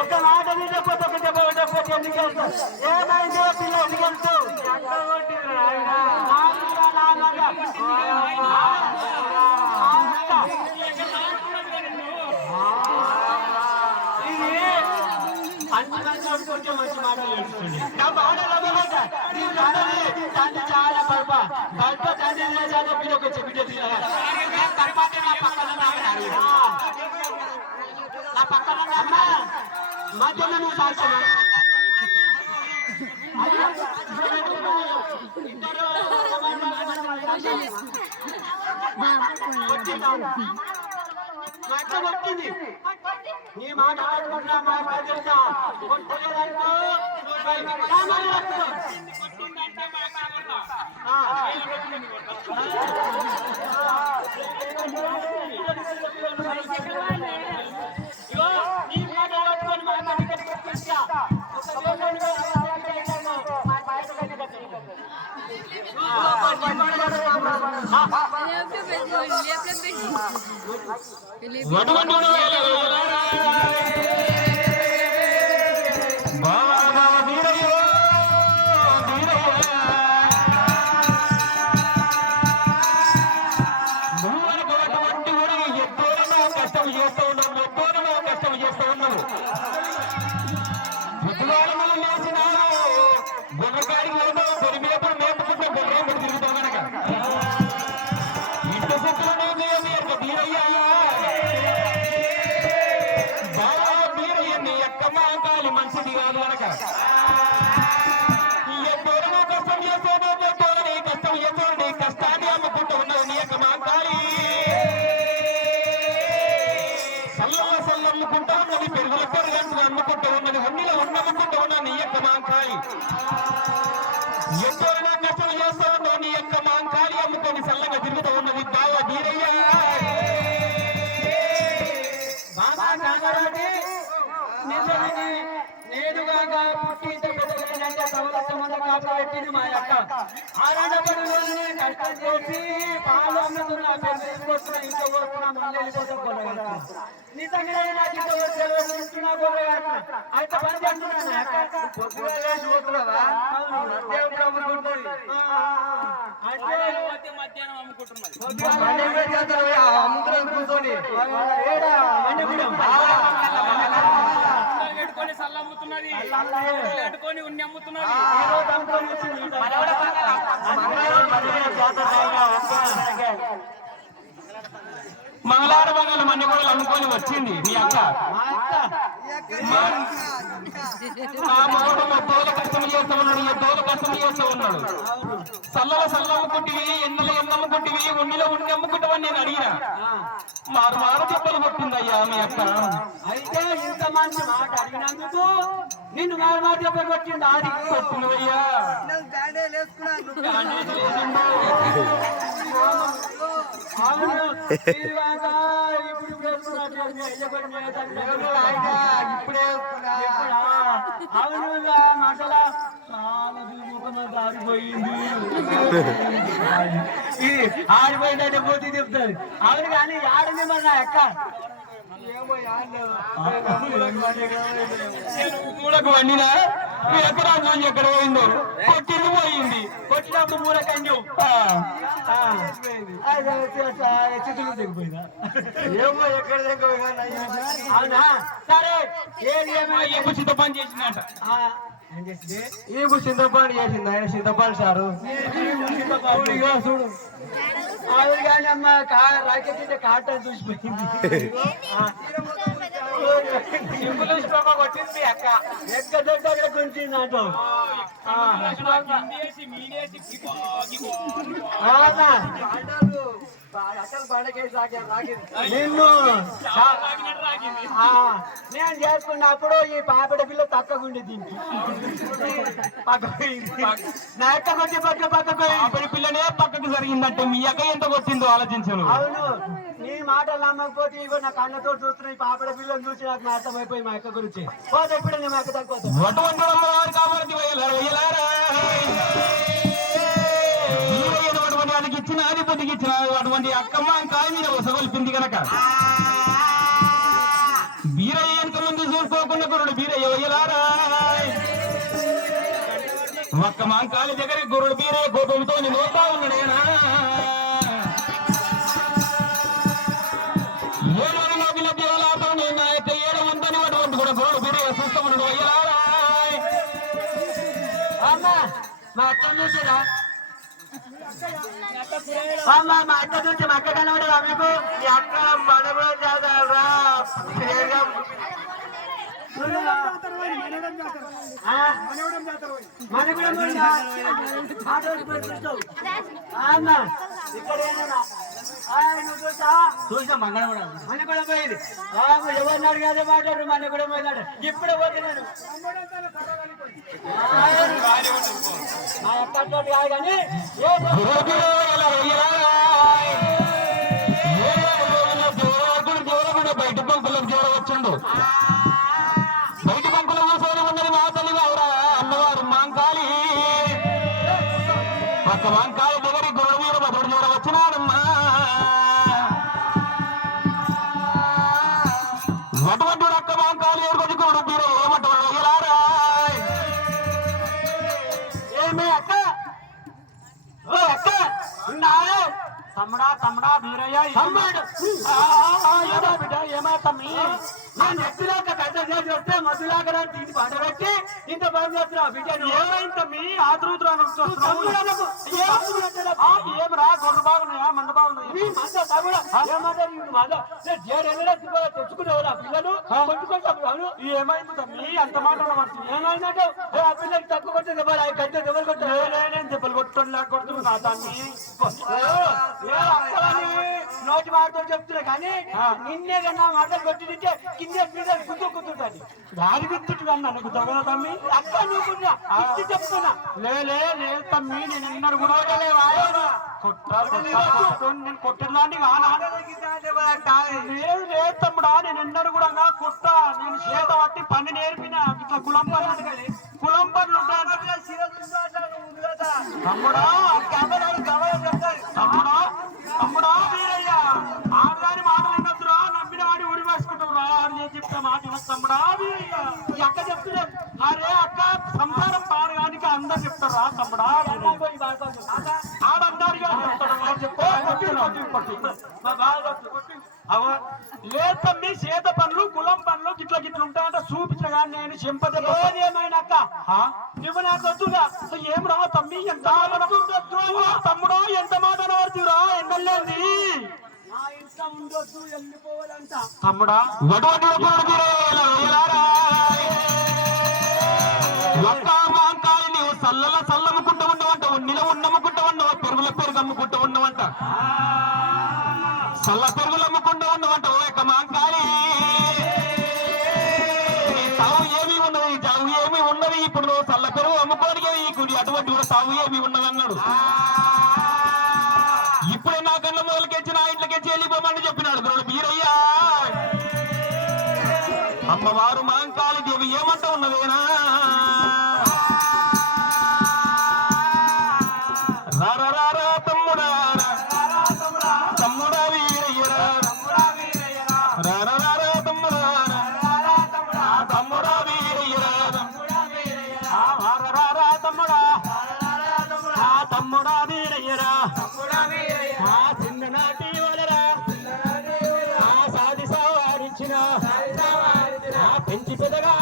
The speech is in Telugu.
ఒక మాట మీద ఒక దెబ్బ ఎందుకు వెళ్తావు? ఏమైందో పిల్ల ఎందుకు వెళ్తావు? మంచి మాటలు నేర్చుకోండి. నా తండ్రి చాలా కల్ప తండ్రి బిడ్డకు వచ్చే బిడ్డ నా పక్కన మధ్యలో నువ్వు సాక్ష్యమా? కొట్టింది నీ మాట ఆడుకుంటా చెప్తా కొట్టలేదనుకో మంచిది కాదు అనక ఎప్పుడో కష్టం చేస్తావు నీ కష్టం చేస్తావు నీ కష్టాన్ని అమ్ముకుంటూ ఉన్నావు నీ యొక్క మాంకాలి సల్లం అమ్ముకుంటా ఉన్నది పెరుగుల పెరుగంటు అమ్ముకుంటూ ఉన్నది ఉన్నిలో ఉన్నమ్ముకుంటూ ఉన్నా నీ యొక్క మాంకాలి ఎప్పుడైనా కష్టం చేస్తా ఉన్నావు నీ యొక్క మాంకాలి అమ్ముకొని సల్లంగా తిరుగుతూ ఉన్నది బావ నీరయ్యా నేనుగా పుట్టి ఇంత పెద్దగైనంటే సవలసమంద కాపు పెట్టింది మా యొక్క ఆనందపడిలోనే కష్టం చేసి పాలు అమ్ముతున్నా తీసుకొస్తున్నా ఇంట్లో పోతున్నా మళ్ళీ వెళ్ళిపోతా నిజంగా నాకు ఇంట్లో తెలుస్తున్నా అయితే పని చేస్తున్నాను మధ్యాహ్నం అమ్ముకుంటున్నాను కూర్చొని సల్ల అమ్ముతున్నది పెట్టుకొని ఉన్ని అమ్ముతున్నది మంగళవారం బంగాళ మన్ని కూడా అమ్ముకొని వచ్చింది మీ అక్క తోల కష్టం చేస్తూ ఉన్నాడు తోల కష్టం చేస్తూ ఉన్నాడు సల్లలో సల్ల అమ్ముకుంటివి ఎన్నెల ఎన్న అమ్ముకుంటివి ఉన్నిలో ఉండి అమ్ముకుంటామని నేను అడిగినా మారు చెప్పలు కొట్టిందయ్యా మీ అక్క అయితే ఇంత మంచి మాట అడిగినందుకు నిన్ను మారు చెప్పలు కొట్టింది ఆడి కొట్టినవయ్యా అవునుగా మాటలా చాలా ముఖమంతా ఆడిపోయింది ఆడిపోయిందంటే పోతే చెప్తారు అవును కానీ ఆడని మరి నా ఎక్క మూలకు వండినా ఎకరాజు ఎక్కడ పోయిందో కొట్టింది పోయింది కొట్టినప్పుడు మూలకంజం చితులు దిగిపోయిందా ఏమో ఎక్కడ అవునా సరే ఏమో సిద్ధపని చేసిందంట ఈపు చింతపండు చేసింది ఆయన చింతపండు సారు చూడు అది కానీ అమ్మ రాకెట్ కాట చూసిపోయింది కొట్టింది అక్క ఎక్క దగ్గర గుంచింది అంటావు నిన్ను నేను చేసుకున్నప్పుడు ఈ పాపడ పిల్ల తక్కగుండి దీనికి నా ఎక్క కొట్టి పక్కకు పిల్లనే పక్కకు జరిగిందంటే మీ అక్క ఎంత కొట్టిందో ఆలోచించాను అవును నీ మాటలు నమ్మకపోతే ఇగో నా కళ్ళతో చూస్తున్నా ఈ పాపడ పిల్లని చూసి నాకు అర్థమైపోయి మా అక్క గురించి పోతే ఇప్పుడు నేను మా అక్క తక్కువ ఇచ్చిన దిగిచ్చిన అటువంటి అక్కమ్మ కాయ మీద వసగొల్పింది కనుక బీరయ్య ఎంత ముందు చూసుకోకుండా గురుడు బీరయ్య వయ్యలారా ఒక్క మాంకాలి దగ్గర గురుడు బీరయ్య కోపంతో నోతా ఉన్నాడేనా మా అక్క చూసారా మా అక్క చూసి మా అక్క కనబడదా మీకు మీ అక్క మన కూడా చేద్దారా చూసా మంగళగూడ మన కూడా పోయింది ఎవరినాడు కాదే మాట్లాడు మన కూడా పోయినాడు ఇప్పుడే పోతున్నాడు మా అక్క కాదు కానీ బయట పంపులకు జ్వరం వచ్చిండు బయట పంపుల కూర్చొని ఉన్నది మా తల్లి వారా అన్నవారు మాంకాలి ఒక్క మాంకాలి దగ్గర గురుడు మీద మధుడు జ్వరం వచ్చినాడమ్మా అటువంటి ఒక్క మాంకాలి ఎవరికి గురుడు మీద ఏమంటారు ఎలారా ఏమి అక్క ఓ అక్క ఉన్నాయే తమ్ముడా తమ్ముడా బీరయ్య తమ్ముడు ఏమా బిడ్డ ఏమా తమ్మి నేను ఎత్తులాక కథ చేసి వస్తే మధులాగా తీసి పండబెట్టి ఇంత పని చేస్తున్నా బిడ్డ ఏమైంది తమ్మి ఆతృతురాను ఏమరా గొర్రె బాగున్నాయా మంద బాగున్నాయి తెచ్చుకునేవారు ఆ పిల్లలు కొట్టుకుంటాను ఏమైంది తమ్మి అంత మాట ఏమైందంటే ఆ పిల్లలకి తక్కువ కొట్టే దెబ్బలు గడ్డ దెబ్బలు కొట్టాను నేను దెబ్బలు కొట్టున్నా కొడుతున్నా తమ్మి నోటి మాటతో చెప్తున్నా కానీ నిన్నే కన్నా మాటలు కొట్టి తింటే కింద మీద గుర్తు గుర్తుంటాను దారి గుర్తుంటున్నాను నన్ను తగ్గదా తమ్మి అక్క నువ్వుకున్నా ఇచ్చి చెప్తున్నా లేదు తమ్మి నేను ఎన్నడు కూడా నేను కొట్టలాంటి లేదు తమ్ముడా నేను ఎన్నడు కూడా కుట్టా నేను చేత పట్టి పని నేర్పిన ఇట్లా కులం పని కులం పనులు తమ్ముడా తమ్ముడా తమ్ముడా వీరయ్య ఆడదాని మాటలు వినొద్దురా నమ్మిన వాడి ఊరి వేసుకుంటావురా అని నేను చెప్తా మాట తమ్ముడా వీరయ్య ఈ అక్క చెప్తున్నా అరే అక్క సంసారం పాడడానికి అందరు చెప్తారా తమ్ముడా ఆడంటారు లేదు తమ్మి చేత పనులు కులం పనులు గిట్ల గిట్ల ఉంటాయంట చూపించగా నేను చెంపదేమైనా అక్క నువ్వు నాకు వద్దుగా ఏం రా తమ్మి ఎంత తమ్ముడు ఎంత మాట పడుతురా ఎన్నెళ్ళేది ఉండొద్దు వెళ్ళిపోవాలంట తమ్ముడా మాంకాలి నీవు సల్లల సల్లమ్ముకుంటూ ఉండవంట ఉన్నిలో ఉన్నమ్ముకుంటూ ఉండవు పెరుగుల పెరుగు అమ్ముకుంటూ ఉండవంట సల్ల పెరుగులు అమ్ముకుంటూ ఉండవంట ఓ యొక్క మాంకాలి తావు ఏమి ఉన్నది చావు ఏమి ఉన్నది ఇప్పుడు నువ్వు సల్ల పెరుగు అమ్ముకోనికే ఈ గుడి అటువంటి తావు ఏమి ఉన్నది అన్నాడు ఇప్పుడే నా కళ్ళ మొదలుకెచ్చి నా ఇంట్లోకెచ్చి వెళ్ళిపోమని చెప్పినాడు గురుడు బీరయ్య అమ్మవారు మాంకాలి దేవి ఏమంటూ ఉన్నదేనా రారా తమ్ముడా తమ్ముడా వీరయ్యరా రారా తమ్ముడా తమ్ముడా వీరయ్యరా రారా తమ్ముడా తమ్ముడా వీరయ్యరా చిన్ననాటి వలరా సాది సవారిచ్చిన పెంచి పెదగా